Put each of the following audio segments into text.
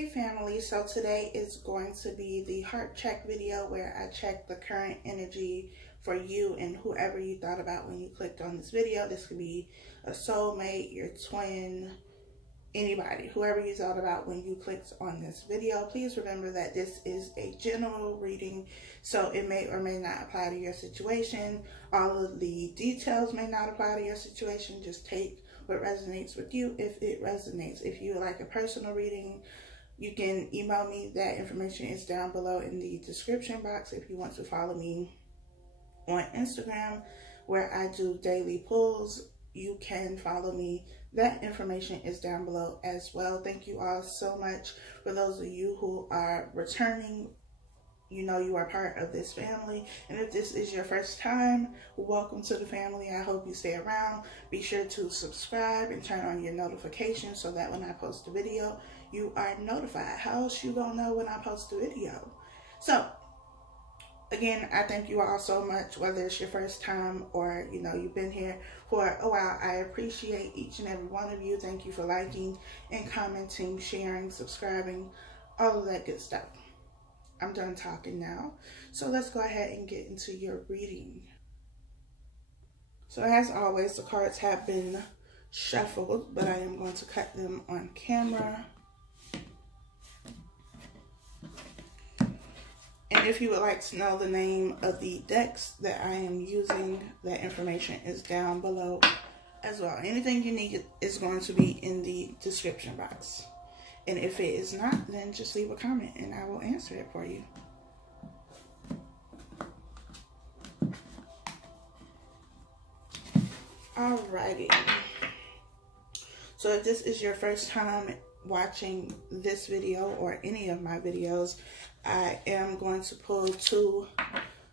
Hey family, so today is going to be the heart check video where I check the current energy for you and whoever you thought about when you clicked on this video. This could be a soulmate, your twin, anybody, whoever you thought about when you clicked on this video. Please remember that this is a general reading, so it may or may not apply to your situation. All of the details may not apply to your situation. Just take what resonates with you if it resonates. If you would like a personal reading, you can email me. That information is down below in the description box. If you want to follow me on Instagram, where I do daily pulls, you can follow me. That information is down below as well. Thank you all so much. For those of you who are returning, you know you are part of this family. And if this is your first time, welcome to the family. I hope you stay around. Be sure to subscribe and turn on your notifications so that when I post a video, you are notified. How else you gonna know when I post a video? So again, I thank you all so much, whether it's your first time or you've been here for a while. I appreciate each and every one of you. Thank you for liking and commenting, sharing, subscribing, all of that good stuff. I'm done talking now, so let's go ahead and get into your reading. So as always, the cards have been shuffled, but I am going to cut them on camera. And if you would like to know the name of the decks that I am using, that information is down below as well. Anything you need is going to be in the description box. And if it is not, then just leave a comment and I will answer it for you. Alrighty. So if this is your first time watching this video or any of my videos, I am going to pull 2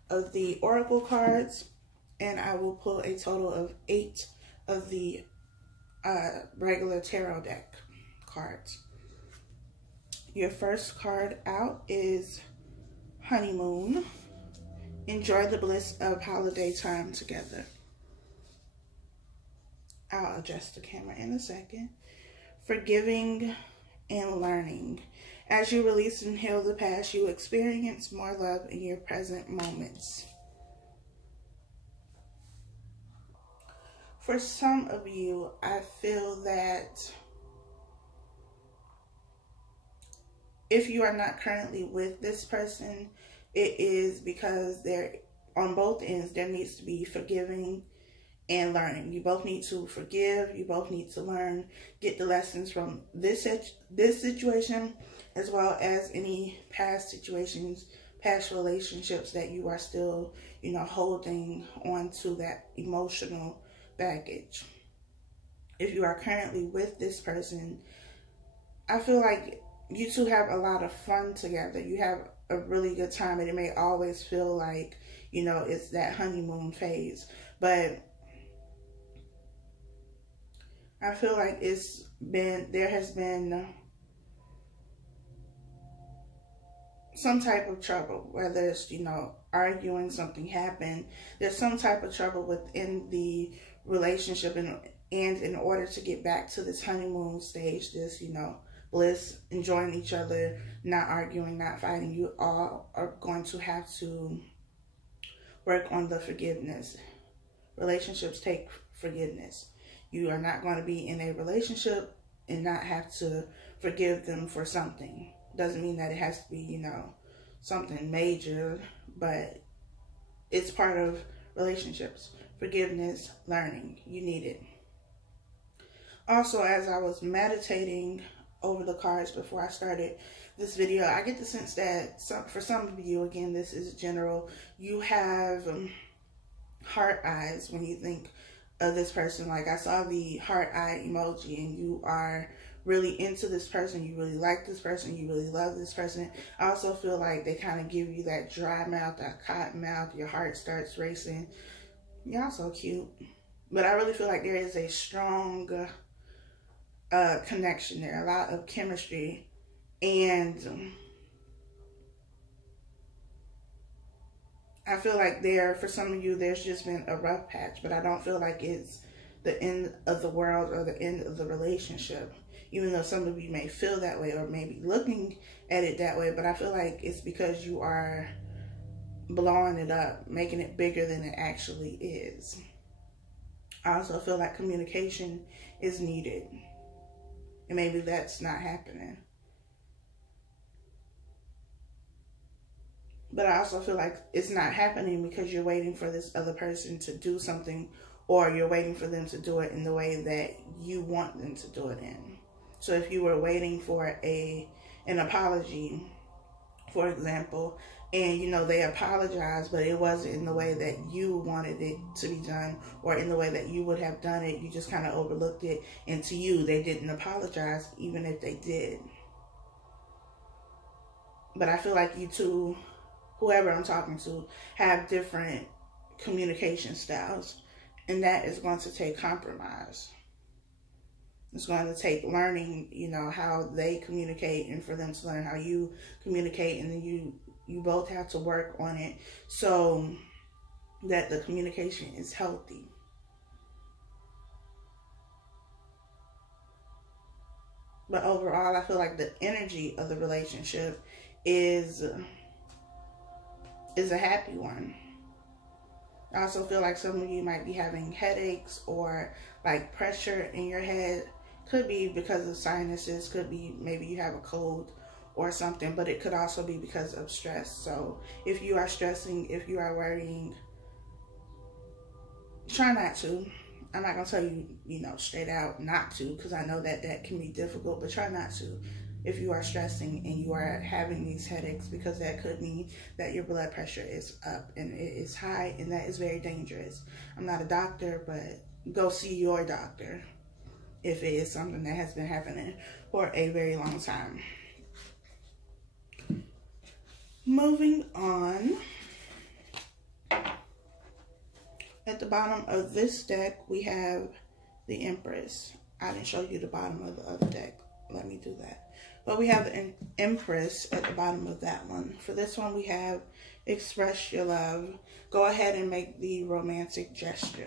of the oracle cards, and I will pull a total of 8 of the regular tarot deck cards. Your first card out is Honeymoon. Enjoy the bliss of holiday time together. I'll adjust the camera in a second. Forgiving and learning. As you release and heal the past, you experience more love in your present moments. For some of you, I feel that if you are not currently with this person, it is because they're on both ends. There needs to be forgiving and learning. You both need to forgive. You both need to learn, get the lessons from this situation, as well as any past situations, past relationships that you are still, holding on to that emotional baggage. If you are currently with this person, I feel like you two have a lot of fun together. You have a really good time, and it may always feel like, it's that honeymoon phase. But I feel like there has been some type of trouble, whether it's, arguing, something happened. There's some type of trouble within the relationship, and in order to get back to this honeymoon stage, this, bliss, enjoying each other, not arguing, not fighting, you all are going to have to work on the forgiveness. Relationships take forgiveness. You are not going to be in a relationship and not have to forgive them for something. Doesn't mean that it has to be, something major, but it's part of relationships. Forgiveness, learning. You need it. Also, as I was meditating over the cards before I started this video, I get the sense that for some of you, again, this is general, you have heart eyes when you think of this person. Like I saw the heart eye emoji, and you are really into this person, you really like this person, you really love this person. I also feel like they kind of give you that dry mouth, that cotton mouth, your heart starts racing. Y'all so cute. But I really feel like there is a strong connection there, a lot of chemistry, and I feel like for some of you, there's just been a rough patch, but I don't feel like it's the end of the world or the end of the relationship. even though some of you may feel that way or maybe looking at it that way. But I feel like it's because you are blowing it up, making it bigger than it actually is. I also feel like communication is needed, and maybe that's not happening. But I also feel like it's not happening because you're waiting for this other person to do something, or you're waiting for them to do it in the way that you want them to do it in. So if you were waiting for an apology, for example, and you know they apologized, but it wasn't in the way that you wanted it to be done, or in the way that you would have done it, you just kind of overlooked it, and to you they didn't apologize even if they did. But I feel like you two, whoever I'm talking to, have different communication styles, and that is going to take compromise. It's going to take learning, you know, how they communicate, and for them to learn how you communicate, and then you both have to work on it so that the communication is healthy. But overall, I feel like the energy of the relationship is a happy one. I also feel like some of you might be having headaches or like pressure in your head. Could be because of sinuses, could be maybe you have a cold or something, but it could also be because of stress. So if you are stressing, if you are worrying, try not to. I'm not going to tell you, you know, straight out not to, because I know that that can be difficult, but try not to. If you are stressing and you are having these headaches, because that could mean that your blood pressure is up and it is high, and that is very dangerous. I'm not a doctor, but go see your doctor if it is something that has been happening for a very long time. Moving on. At the bottom of this deck, we have the Empress. I didn't show you the bottom of the other deck. Let me do that. But we have the Empress at the bottom of that one. For this one, we have express your love. Go ahead and make the romantic gesture.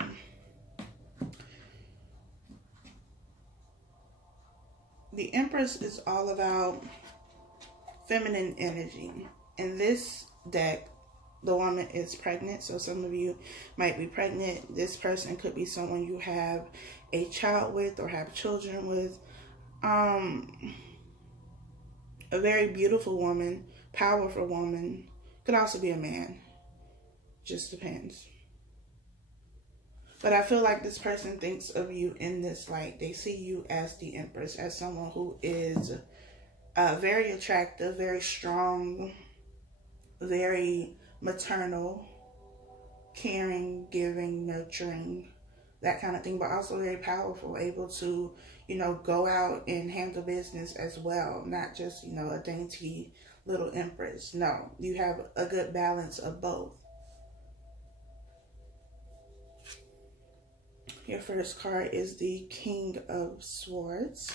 The Empress is all about feminine energy. In this deck, the woman is pregnant. So some of you might be pregnant. This person could be someone you have a child with or have children with. A very beautiful woman, powerful woman. Could also be a man. Just depends. But I feel like this person thinks of you in this light. They see you as the Empress, as someone who is very attractive, very strong, very maternal, caring, giving, nurturing, that kind of thing, but also very powerful, able to, you know, go out and handle business as well. Not just, you know, a dainty little Empress. No, you have a good balance of both. Your first card is the King of Swords.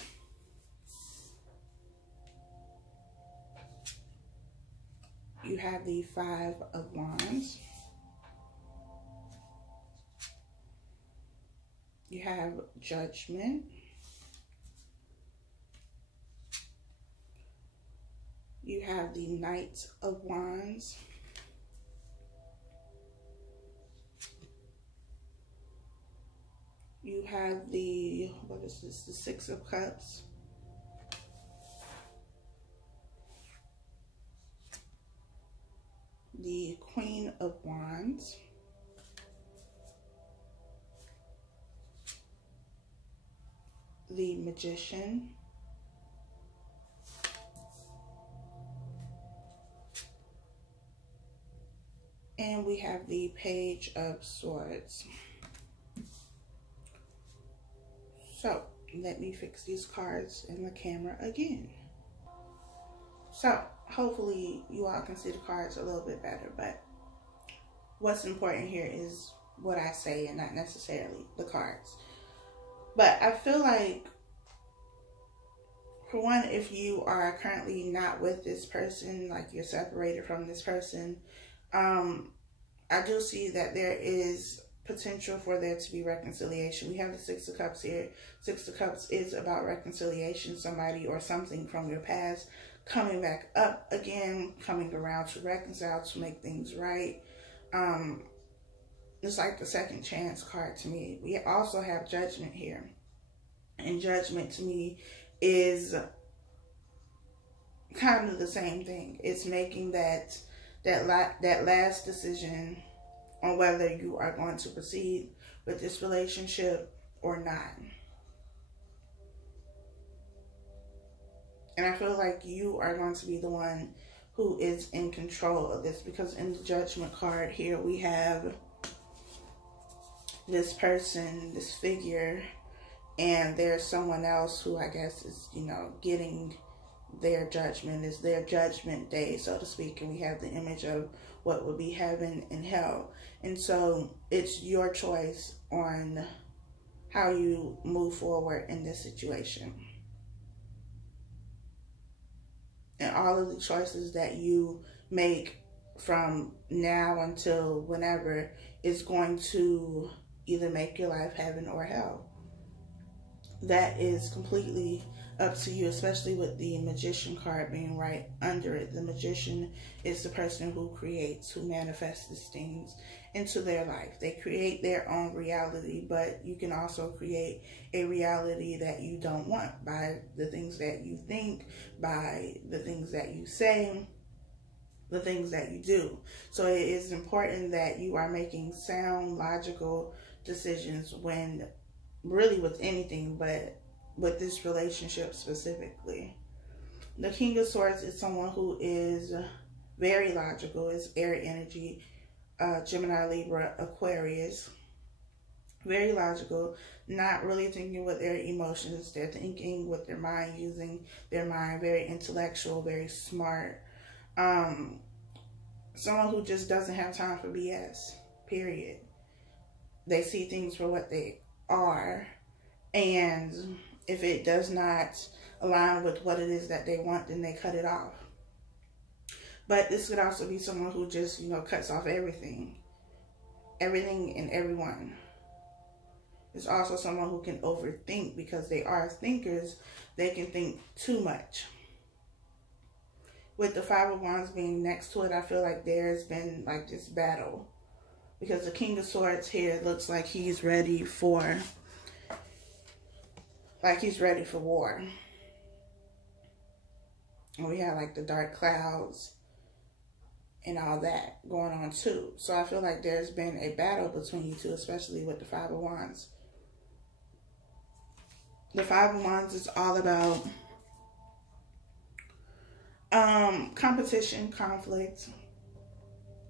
You have the Five of Wands. You have Judgment. You have the Knight of Wands. You have the, what is this, the Six of Cups. The Queen of Wands. The Magician. And we have the Page of Swords. So, let me fix these cards in the camera again. So, hopefully you all can see the cards a little bit better, but what's important here is what I say and not necessarily the cards. But I feel like, for one, if you are currently not with this person, like you're separated from this person, I do see that there is potential for there to be reconciliation. We have the Six of Cups here. Six of Cups is about reconciliation, somebody or something from your past coming back up again, coming around to reconcile, to make things right. It's like the second chance card to me. We also have Judgment here. And Judgment to me is kind of the same thing. It's making that last decision on whether you are going to proceed with this relationship or not. And I feel like you are going to be the one who is in control of this, because in the Judgment card here we have this person, this figure, and there's someone else who I guess is, you know, getting their judgment. It's their judgment day, so to speak. And we have the image of what would be heaven and hell. And so it's your choice on how you move forward in this situation. And all of the choices that you make from now until whenever is going to either make your life heaven or hell. That is completely up to you, especially with the Magician card being right under it. The Magician is the person who creates, who manifests these things into their life. They create their own reality, but you can also create a reality that you don't want by the things that you think, by the things that you say, the things that you do. So it is important that you are making sound, logical decisions when really with anything, but with this relationship specifically. The King of Swords is someone who is very logical. It's air energy, Gemini, Libra, Aquarius. Very logical, not really thinking with their emotions. They're thinking with their mind, using their mind. Very intellectual, very smart. Someone who just doesn't have time for BS, period. They see things for what they are, and if it does not align with what it is that they want, then they cut it off. But this could also be someone who just, you know, cuts off everything and everyone. It's also someone who can overthink, because they are thinkers. They can think too much. With the Five of Wands being next to it, I feel like there's been like this battle, because the King of Swords here looks like he's ready for war. And we have like the dark clouds and all that going on too. So I feel like there's been a battle between you two, especially with the Five of Wands. The Five of Wands is all about competition, conflict.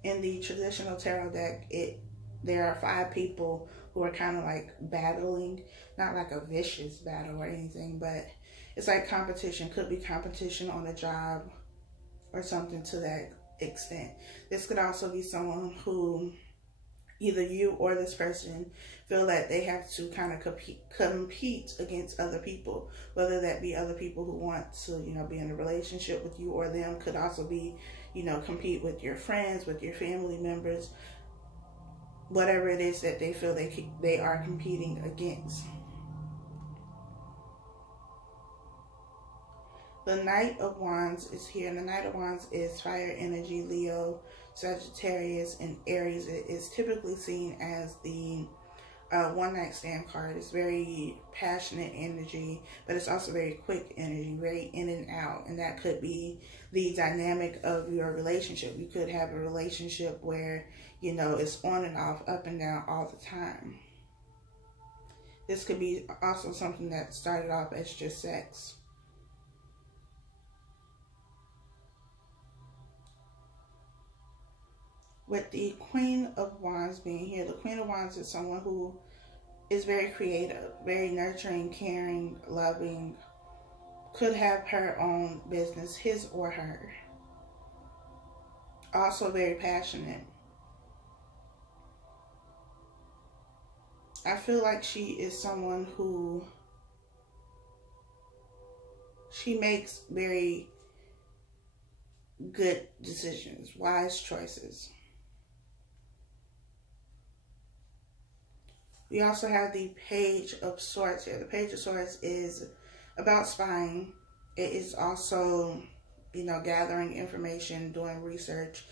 In the traditional tarot deck, there are 5 people who are kind of like battling, not like a vicious battle or anything, but it's like competition. Could be competition on a job or something to that extent. This could also be someone who, either you or this person, feel that they have to kind of compete against other people, whether that be other people who want to, you know, be in a relationship with you, or them. Could also be, you know, compete with your friends, with your family members, whatever it is that they feel they are competing against. The Knight of Wands is here, and the Knight of Wands is fire energy, Leo, Sagittarius, and Aries. It is typically seen as the one-night stand card. It's very passionate energy, but it's also very quick energy, very in and out, and that could be the dynamic of your relationship. You could have a relationship where, you know, it's on and off, up and down all the time. This could be also something that started off as just sex. With the Queen of Wands being here, the Queen of Wands is someone who is very creative, very nurturing, caring, loving, could have her own business, his or her. Also very passionate. I feel like she is someone who, she makes very good decisions, wise choices. We also have the Page of Swords here. The Page of Swords is about spying. It is also, you know, gathering information, doing research,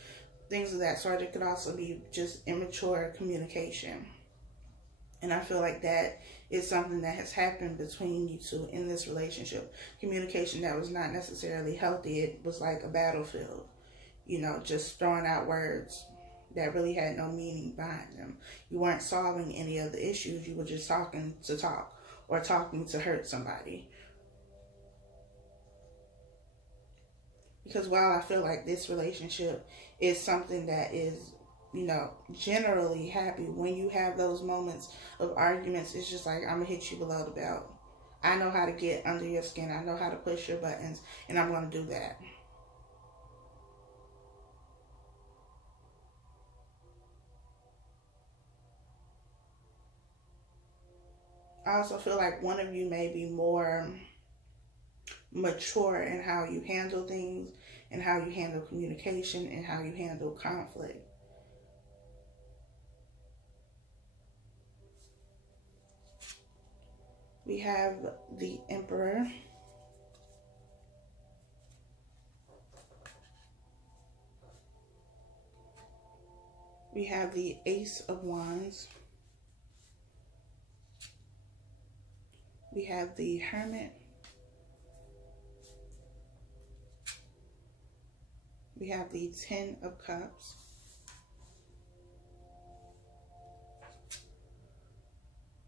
things of that sort. It could also be just immature communication. And I feel like that is something that has happened between you two in this relationship. Communication that was not necessarily healthy. It was like a battlefield, you know, just throwing out words that really had no meaning behind them. You weren't solving any of the issues. You were just talking to talk or talking to hurt somebody. Because while I feel like this relationship is something that is, you know, generally happy, when you have those moments of arguments, it's just like, I'm going to hit you below the belt. I know how to get under your skin. I know how to push your buttons, and I'm going to do that. I also feel like one of you may be more mature in how you handle things and how you handle communication and how you handle conflict. We have the Emperor. We have the Ace of Wands. We have the Hermit. We have the Ten of Cups.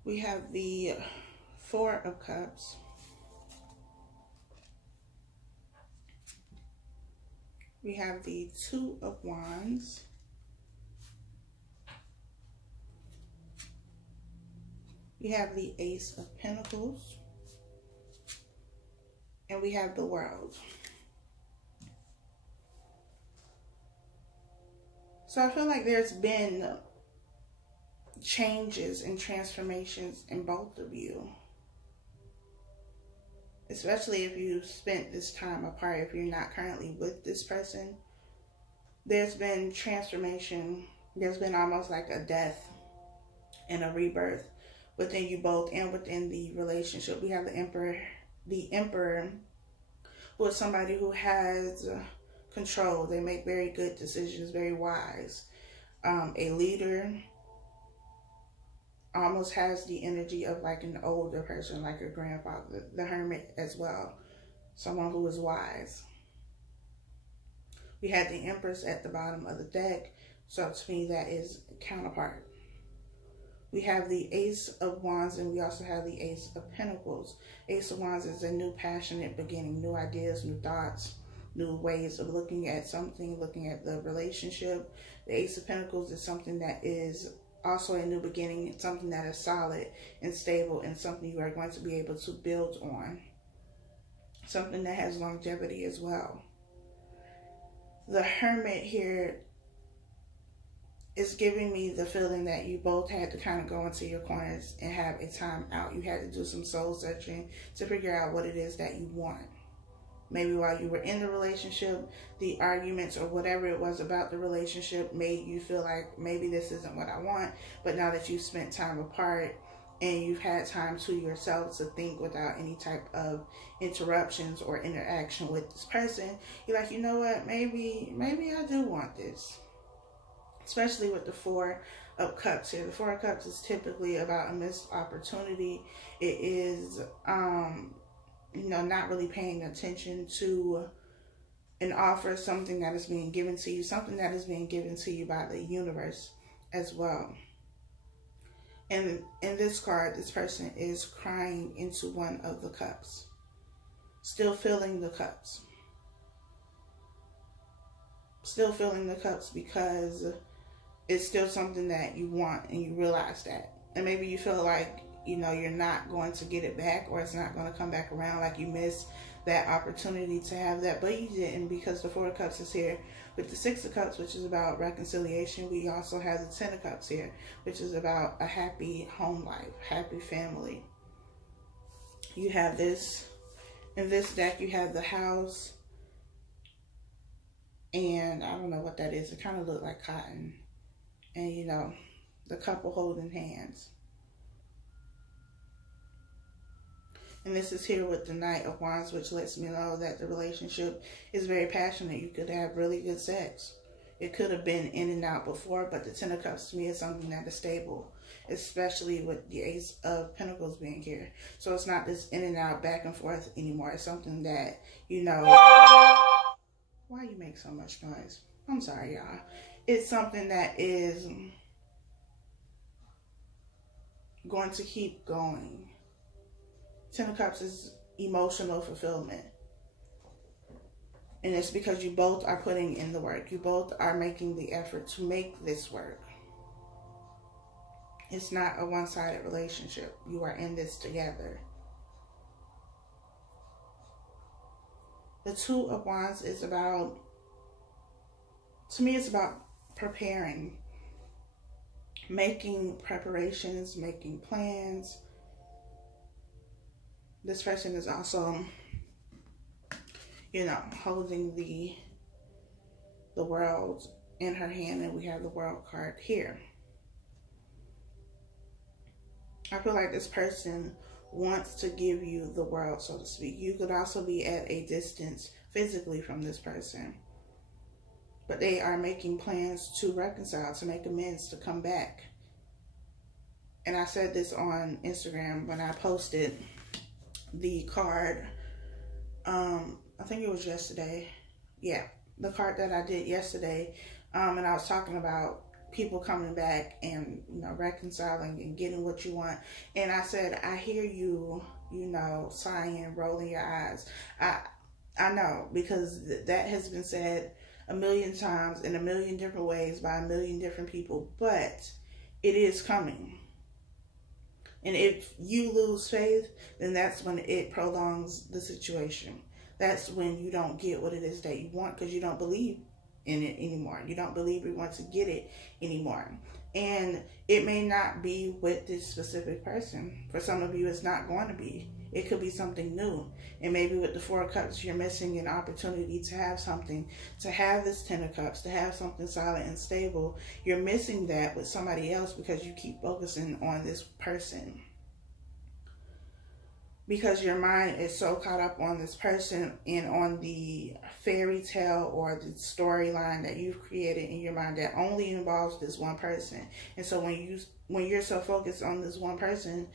We have the Four of Cups. We have the Two of Wands. We have the Ace of Pentacles. And we have the World. So I feel like there's been changes and transformations in both of you. Especially if you spent this time apart, if you're not currently with this person. There's been transformation. There's been almost like a death and a rebirth within you both and within the relationship. We have the Emperor. The Emperor, who is somebody who has control. They make very good decisions, very wise. A leader, almost has the energy of like an older person, like a grandfather. The Hermit as well, someone who is wise. We had the Empress at the bottom of the deck, so to me that is counterpart. We have the Ace of Wands, and we also have the Ace of Pentacles. Ace of Wands is a new passionate beginning, new ideas, new thoughts, new ways of looking at something, looking at the relationship. The Ace of Pentacles is something that is also a new beginning, something that is solid and stable, and something you are going to be able to build on. Something that has longevity as well. The Hermit here is giving me the feeling that you both had to kind of go into your corners and have a time out. You had to do some soul searching to figure out what it is that you want. Maybe while you were in the relationship, the arguments or whatever it was about the relationship made you feel like maybe this isn't what I want. But now that you've spent time apart and you've had time to yourself to think without any type of interruptions or interaction with this person, you're like, you know what, maybe I do want this. Especially with the Four of Cups here. The Four of Cups is typically about a missed opportunity. It is, you know, not really paying attention to an offer, something that is being given to you, something that is being given to you by the universe as well. And in this card, this person is crying into one of the cups. Still filling the cups. Still filling the cups because it's still something that you want and you realize that. And maybe you feel like, you know, you're not going to get it back, or it's not going to come back around, like you missed that opportunity to have that, but you didn't, because the Four of Cups is here. With the Six of Cups, which is about reconciliation, we also have the Ten of Cups here, which is about a happy home life, happy family. You have this, in this deck, you have the House, and I don't know what that is. It kind of looked like cotton. And, you know, the couple holding hands. And this is here with the Knight of Wands, which lets me know that the relationship is very passionate. You could have really good sex. It could have been in and out before, but the Ten of Cups to me is something that is stable, especially with the Ace of Pentacles being here. So it's not this in and out, back and forth anymore. It's something that, you know, why you make so much noise? I'm sorry, y'all. It's something that is going to keep going. Ten of Cups is emotional fulfillment. And it's because you both are putting in the work. You both are making the effort to make this work. It's not a one-sided relationship. You are in this together. The Two of Wands is about, to me, it's about preparing. Making preparations, making plans. This person is also, you know, holding the world in her hand, and we have the World card here. I feel like this person wants to give you the world, so to speak. You could also be at a distance physically from this person, but they are making plans to reconcile, to make amends, to come back. And I said this on Instagram when I posted the card. I think it was yesterday. Yeah, the card that I did yesterday. And I was talking about people coming back and, you know, reconciling and getting what you want. And I said, I hear you, you know, sighing, rolling your eyes. I know, because that has been said a million times in a million different ways by a million different people, but it is coming. And if you lose faith, then that's when it prolongs the situation. That's when you don't get what it is that you want, because you don't believe in it anymore. You don't believe you want to get it anymore. And it may not be with this specific person. For some of you, it's not going to be. It could be something new. And maybe with the Four of Cups, you're missing an opportunity to have something, to have this Ten of Cups, to have something solid and stable. You're missing that with somebody else because you keep focusing on this person. Because your mind is so caught up on this person and on the fairy tale or the storyline that you've created in your mind that only involves this one person. And so when you're so focused on this one person,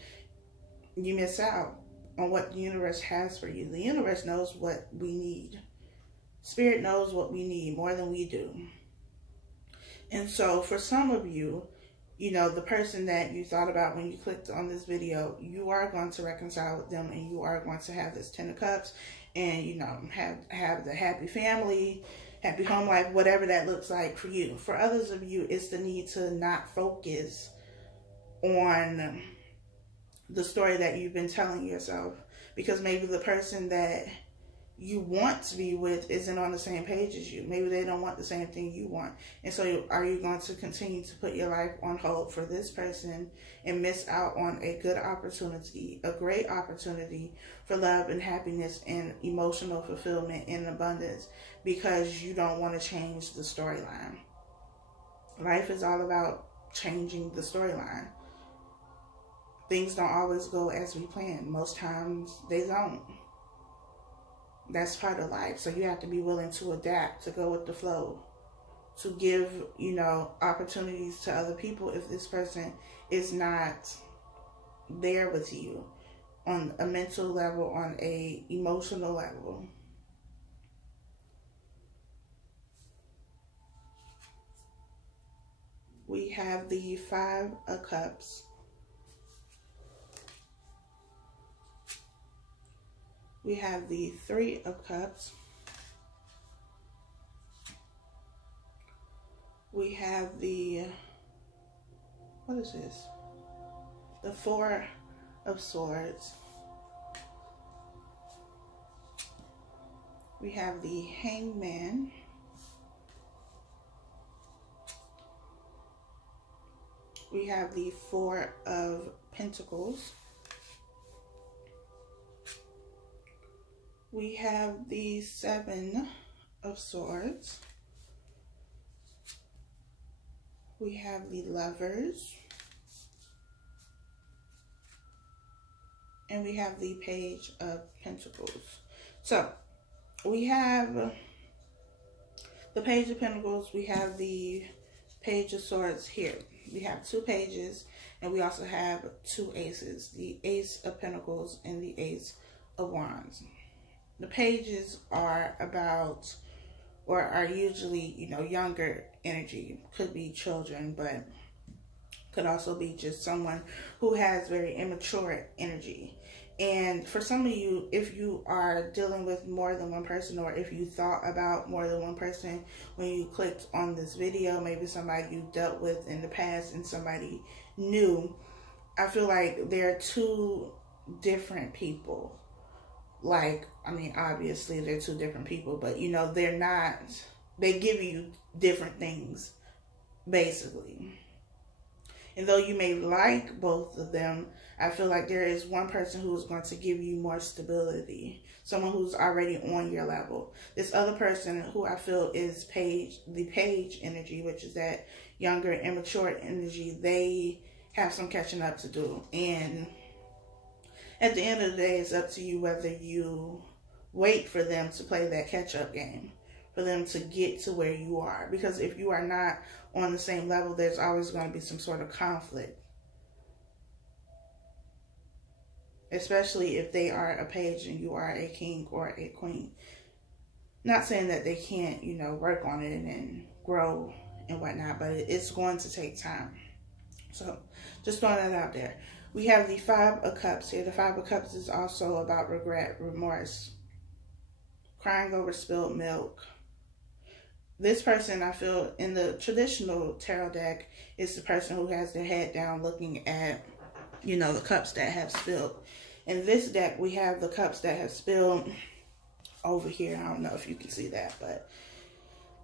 you miss out on what the universe has for you. The universe knows what we need. Spirit knows what we need more than we do. And so for some of you, you know, the person that you thought about when you clicked on this video, you are going to reconcile with them, and you are going to have this Ten of Cups, and, you know, have the happy family, happy home life, whatever that looks like for you. For others of you, it's the need to not focus on the story that you've been telling yourself, because maybe the person that you want to be with isn't on the same page as you. Maybe they don't want the same thing you want. And so are you going to continue to put your life on hold for this person and miss out on a good opportunity, a great opportunity for love and happiness and emotional fulfillment and abundance, because you don't want to change the storyline? Life is all about changing the storyline. Things don't always go as we plan. Most times they don't. That's part of life. So you have to be willing to adapt, to go with the flow, to give, you know, opportunities to other people if this person is not there with you on a mental level, on a emotional level. We have the Five of Cups. We have the Three of Cups. We have the, what is this? The Four of Swords. We have the Hangman. We have the Four of Pentacles. We have the Seven of Swords. We have the Lovers. and we have the Page of Pentacles. So we have the Page of Pentacles, we have the Page of Swords here. We have 2 pages, and we also have 2 aces, the Ace of Pentacles and the Ace of Wands. The pages are about, or are usually, you know, younger energy. Could be children, but could also be just someone who has very immature energy. And for some of you, if you are dealing with more than one person, or if you thought about more than one person when you clicked on this video, maybe somebody you dealt with in the past and somebody new, I feel like they're 2 different people. Like, I mean, obviously they're 2 different people, but you know, they're not, they give you different things, basically. And though you may like both of them, I feel like there is one person who is going to give you more stability. Someone who's already on your level. This other person who I feel is the Page energy, which is that younger, immature energy, they have some catching up to do. And at the end of the day, it's up to you whether you wait for them to play that catch-up game, for them to get to where you are. Because if you are not on the same level, there's always going to be some sort of conflict. Especially if they are a page and you are a king or a queen. Not saying that they can't, you know, work on it and grow and whatnot, but it's going to take time. So, just throwing that out there. We have the 5 of Cups here. The 5 of Cups is also about regret, remorse, crying over spilled milk. This person, I feel, in the traditional tarot deck, is the person who has their head down looking at, you know, the cups that have spilled. In this deck, we have the cups that have spilled over here. I don't know if you can see that, but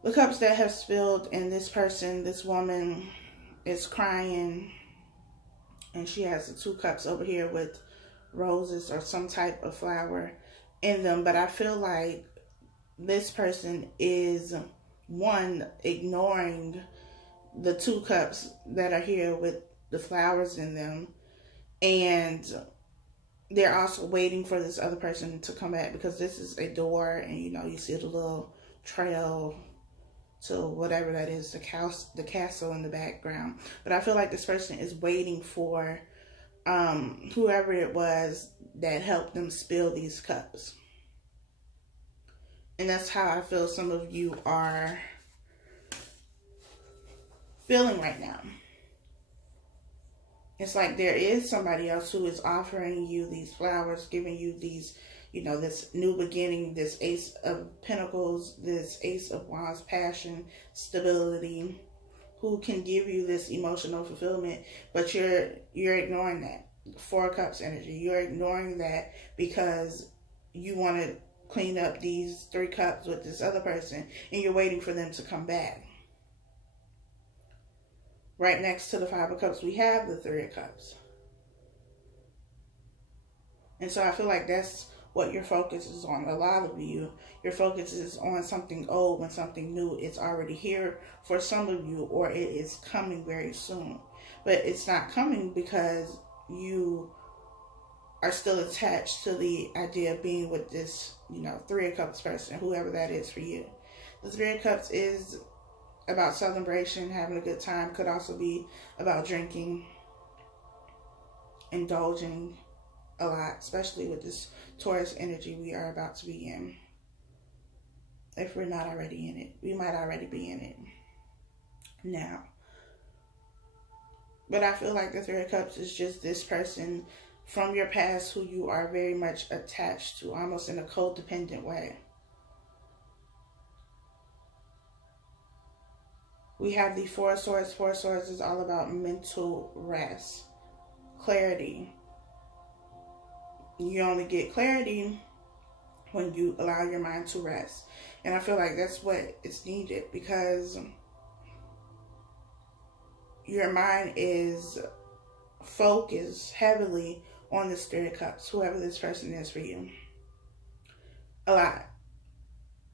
the cups that have spilled, and this person, this woman, is crying, and she has the 2 cups over here with roses or some type of flower in them. But I feel like this person is, one, ignoring the 2 cups that are here with the flowers in them, and they're also waiting for this other person to come back, because this is a door, and you know, you see the little trail to whatever that is, the castle in the background. But I feel like this person is waiting for whoever it was that helped them spill these cups. And that's how I feel some of you are feeling right now. It's like there is somebody else who is offering you these flowers, giving you these, you know, this new beginning, this Ace of Pentacles, this Ace of Wands, passion, stability, who can give you this emotional fulfillment, but you're ignoring that. 4 Cups energy. You're ignoring that because you want to clean up these 3 cups with this other person, and you're waiting for them to come back. Right next to the 5 of Cups, we have the 3 of Cups. And so I feel like that's what your focus is on. A lot of you, your focus is on something old when something new is already here for some of you, or it is coming very soon. But it's not coming because you are still attached to the idea of being with this, you know, 3 of Cups person, whoever that is for you. The 3 of Cups is about celebration, having a good time. Could also be about drinking, indulging a lot, especially with this Taurus energy we are about to be in. If we're not already in it, we might already be in it now. But I feel like the 3 of Cups is just this person from your past who you are very much attached to, almost in a codependent way. We have the 4 of Swords. 4 of Swords is all about mental rest, clarity. You only get clarity when you allow your mind to rest. And I feel like that's what is needed, because your mind is focused heavily on this 3 of Cups, whoever this person is for you. A lot.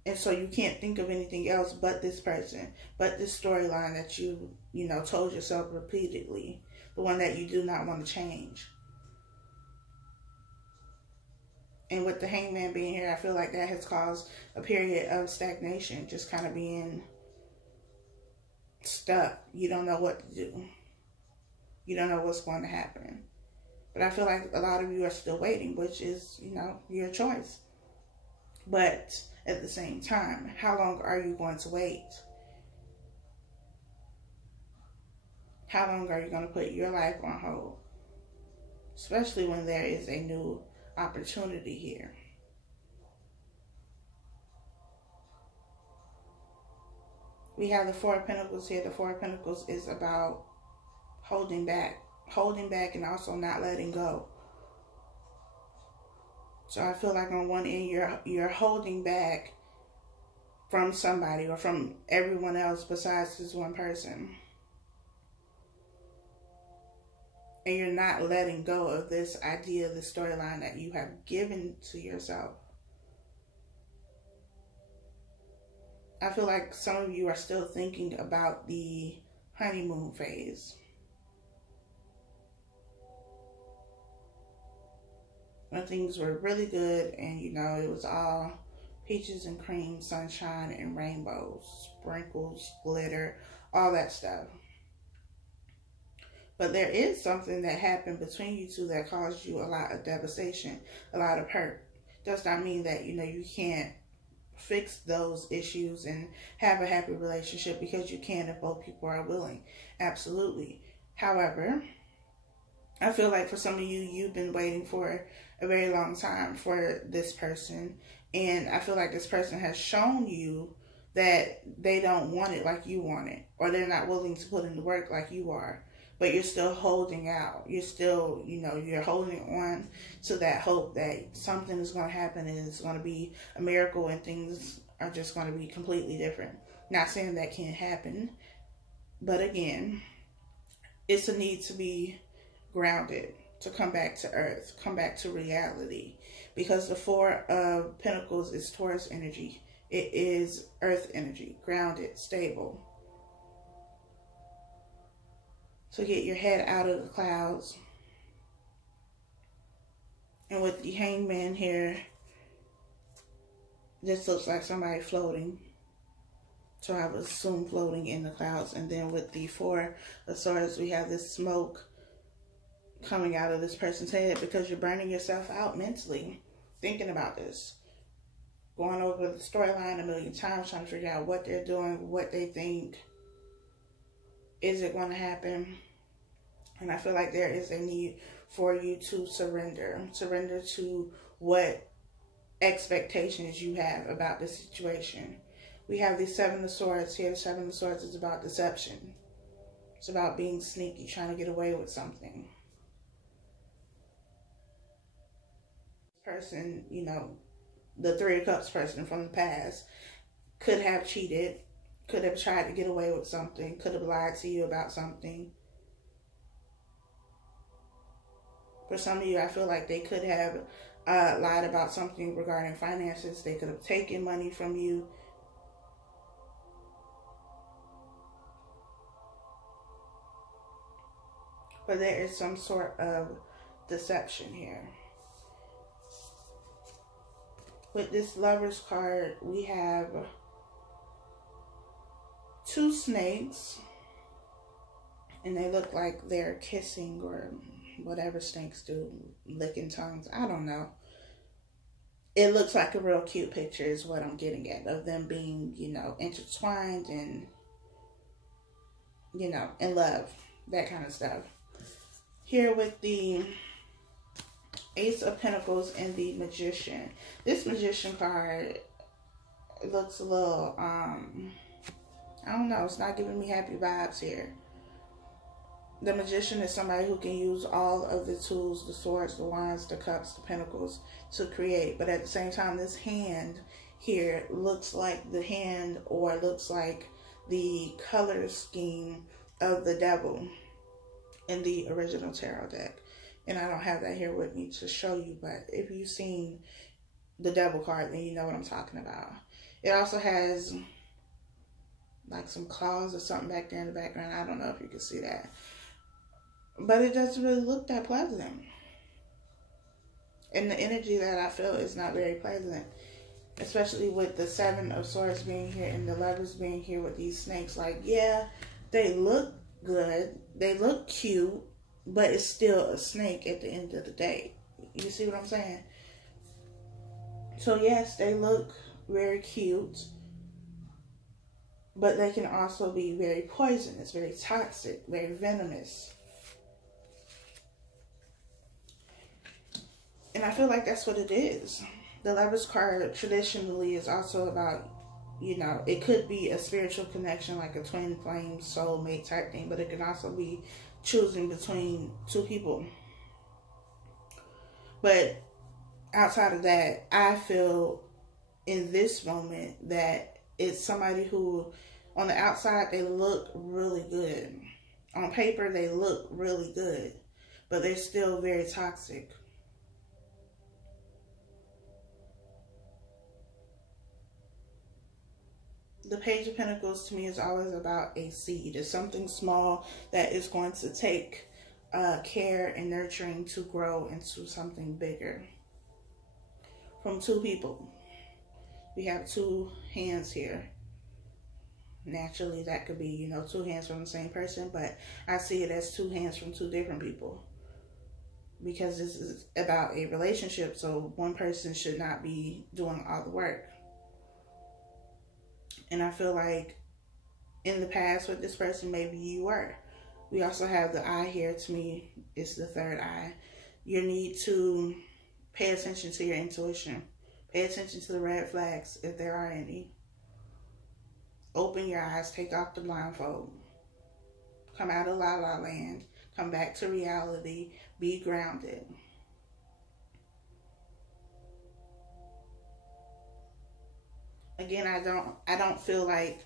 And so you can't think of anything else but this person, but this storyline that you know, told yourself repeatedly, the one that you do not want to change. And with the Hangman being here, I feel like that has caused a period of stagnation, just kind of being stuck. You don't know what to do. You don't know what's going to happen. But I feel like a lot of you are still waiting, which is, you know, your choice. But at the same time, how long are you going to wait? How long are you going to put your life on hold? Especially when there is a new opportunity here. We have the Four of Pentacles here. The Four of Pentacles is about holding back and also not letting go. So I feel like on one end you're holding back from somebody or from everyone else besides this one person. And you're not letting go of this idea, this storyline that you have given to yourself. I feel like some of you are still thinking about the honeymoon phase. When things were really good and, you know, it was all peaches and cream, sunshine and rainbows, sprinkles, glitter, all that stuff. But there is something that happened between you two that caused you a lot of devastation, a lot of hurt. Does not mean that, you know, you can't fix those issues and have a happy relationship, because you can if both people are willing. Absolutely. However, I feel like for some of you, you've been waiting for a very long time for this person. And I feel like this person has shown you that they don't want it like you want it, or they're not willing to put in the work like you are. But you're still holding out. You're still, you know, you're holding on to that hope that something is going to happen and it's going to be a miracle and things are just going to be completely different. Not saying that can't happen, but again, it's a need to be grounded, to come back to earth, come back to reality. Because the Four of Pentacles is Taurus energy. It is earth energy, grounded, stable. So get your head out of the clouds. And with the Hangman here, this looks like somebody floating. So I would assume floating in the clouds. And then with the Four of Swords, we have this smoke coming out of this person's head, because you're burning yourself out mentally thinking about this. Going over the storyline a million times, trying to figure out what they're doing, what they think. Is it going to happen? And I feel like there is a need for you to surrender. Surrender to what expectations you have about the situation. We have the Seven of Swords here. The Seven of Swords is about deception. It's about being sneaky, trying to get away with something. Person, you know, the Three of Cups person from the past could have cheated, could have tried to get away with something, could have lied to you about something. For some of you, I feel like they could have lied about something regarding finances. They could have taken money from you. But there is some sort of deception here. With this Lover's card, we have two snakes. And they look like they're kissing or whatever snakes do, licking tongues. I don't know. It looks like a real cute picture is what I'm getting at, of them being, you know, intertwined and, you know, in love. That kind of stuff. Here with the Ace of Pentacles and the Magician. This Magician card looks a little, I don't know. It's not giving me happy vibes here. The Magician is somebody who can use all of the tools, the swords, the wands, the cups, the pentacles to create. But at the same time, this hand here looks like the hand, or looks like the color scheme of the devil in the original tarot deck. And I don't have that here with me to show you, but if you've seen the devil card, then you know what I'm talking about. It also has like some claws or something back there in the background. I don't know if you can see that. But it doesn't really look that pleasant. And the energy that I feel is not very pleasant. Especially with the Seven of Swords being here and the Lovers being here with these snakes. Like, yeah, they look good. They look cute. But it's still a snake at the end of the day. You see what I'm saying? So yes, they look very cute. But they can also be very poisonous, very toxic, very venomous. And I feel like that's what it is. The Lover's card traditionally is also about, you know, it could be a spiritual connection like a twin flame soulmate type thing, but it can also be choosing between two people. But outside of that, I feel in this moment that it's somebody who on the outside they look really good. On paper they look really good, but they're still very toxic. The Page of Pentacles to me is always about a seed. It's something small that is going to take care and nurturing to grow into something bigger. From two people. We have two hands here. Naturally, that could be, you know, two hands from the same person, but I see it as two hands from two different people. Because this is about a relationship, so one person should not be doing all the work. And I feel like in the past with this person, maybe you were. We also have the eye here. To me, it's the third eye. You need to pay attention to your intuition. Pay attention to the red flags, if there are any. Open your eyes. Take off the blindfold. Come out of la la land. Come back to reality. Be grounded. Again, I don't feel like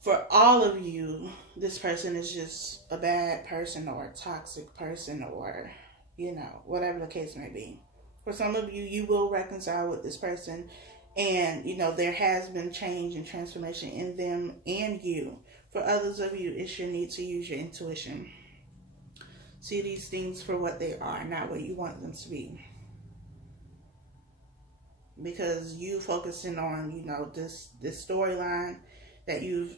for all of you, this person is just a bad person or a toxic person or, you know, whatever the case may be. For some of you, you will reconcile with this person and, you know, there has been change and transformation in them and you. For others of you, it's your need to use your intuition. See these things for what they are, not what you want them to be. Because you focusing on, you know, this storyline that you've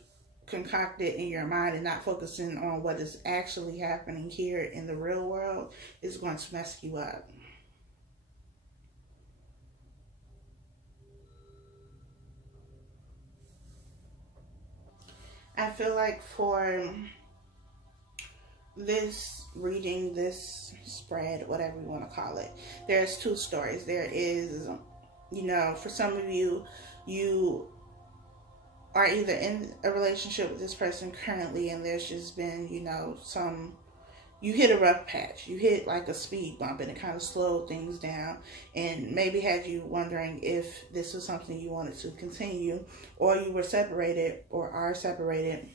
concocted in your mind and not focusing on what is actually happening here in the real world is going to mess you up. I feel like for this reading, this spread, whatever you want to call it, there's two stories. There is, you know, for some of you, you are either in a relationship with this person currently and there's just been, you know, you hit a rough patch. You hit like a speed bump and it kind of slowed things down and maybe had you wondering if this was something you wanted to continue, or you were separated or are separated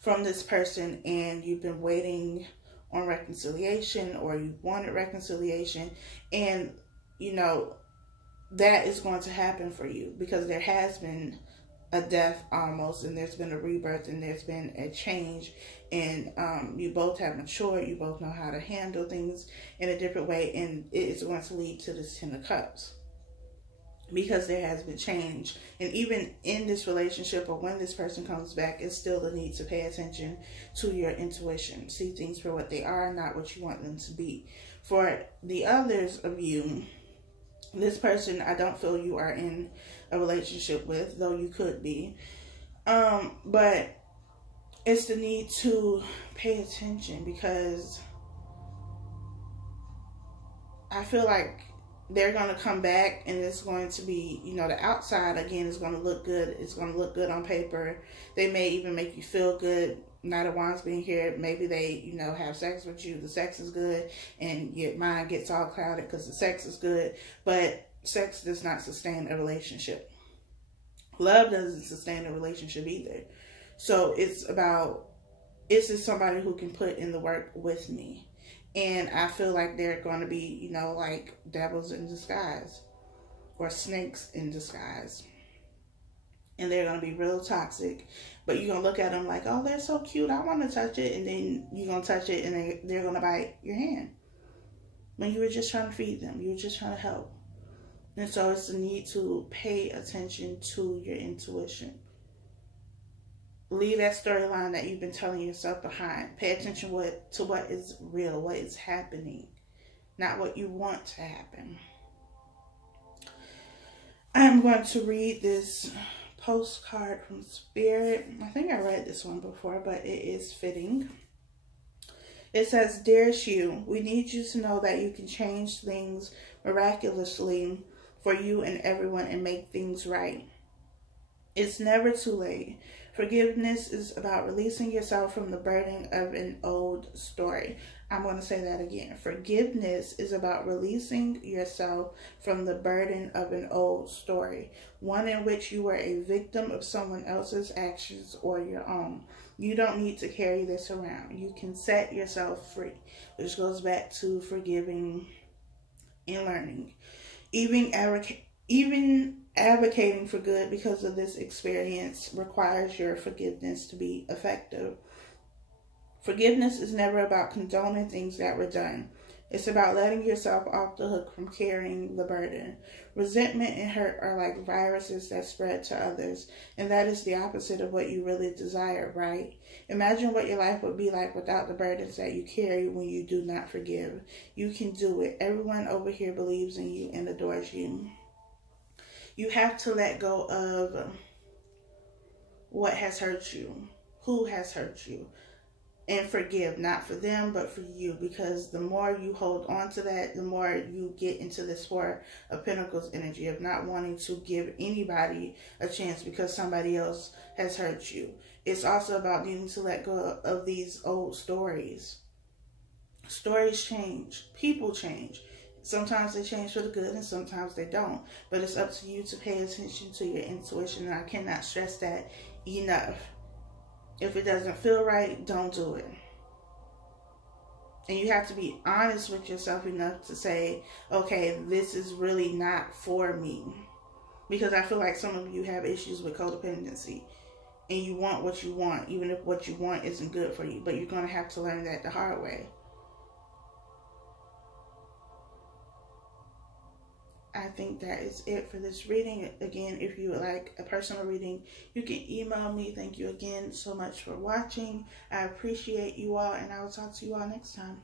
from this person and you've been waiting on reconciliation, or you wanted reconciliation, and, you know, that is going to happen for you because there has been a death almost, and there's been a rebirth, and there's been a change, and you both have matured. You both know how to handle things in a different way, and it is going to lead to this Ten of Cups because there has been change. And even in this relationship, or when this person comes back, it's still the need to pay attention to your intuition. See things for what they are, not what you want them to be. For the others of you, this person, I don't feel you are in a relationship with, though you could be. But it's the need to pay attention because I feel like they're going to come back and it's going to be, you know, the outside, again, is going to look good. It's going to look good on paper. They may even make you feel good. Knight of Wands being here, maybe they, you know, have sex with you. The sex is good and your mind gets all clouded because the sex is good. But sex does not sustain a relationship. Love doesn't sustain a relationship either. So it's about, is this somebody who can put in the work with me? And I feel like they're going to be, you know, like devils in disguise or snakes in disguise. And they're going to be real toxic. But you're going to look at them like, oh, they're so cute. I want to touch it. And then you're going to touch it and they're going to bite your hand. when you were just trying to feed them. You were just trying to help. And so it's the need to pay attention to your intuition. Leave that storyline that you've been telling yourself behind. Pay attention to what is real, what is happening, not what you want to happen. I'm going to read this postcard from Spirit. I think I read this one before, but it is fitting. It says, "Dearest you, we need you to know that you can change things miraculously for you and everyone and make things right. It's never too late. Forgiveness is about releasing yourself from the burden of an old story." I'm going to say that again. Forgiveness is about releasing yourself from the burden of an old story, one in which you were a victim of someone else's actions or your own. You don't need to carry this around. You can set yourself free, which goes back to forgiving and learning. Even advocating for good because of this experience requires your forgiveness to be effective. Forgiveness is never about condoning things that were done. It's about letting yourself off the hook from carrying the burden. Resentment and hurt are like viruses that spread to others, and that is the opposite of what you really desire, right? Imagine what your life would be like without the burdens that you carry when you do not forgive. You can do it. Everyone over here believes in you and adores you. You have to let go of what has hurt you, who has hurt you, and forgive, not for them, but for you, because the more you hold on to that, the more you get into this Four of Pentacles energy of not wanting to give anybody a chance because somebody else has hurt you. It's also about needing to let go of these old stories. Stories change. People change. Sometimes they change for the good and sometimes they don't. But it's up to you to pay attention to your intuition, and I cannot stress that enough. If it doesn't feel right, don't do it. And you have to be honest with yourself enough to say, okay, this is really not for me. Because I feel like some of you have issues with codependency. And you want what you want, even if what you want isn't good for you. But you're going to have to learn that the hard way. I think that is it for this reading. Again, if you would like a personal reading, you can email me. Thank you again so much for watching. I appreciate you all, and I will talk to you all next time.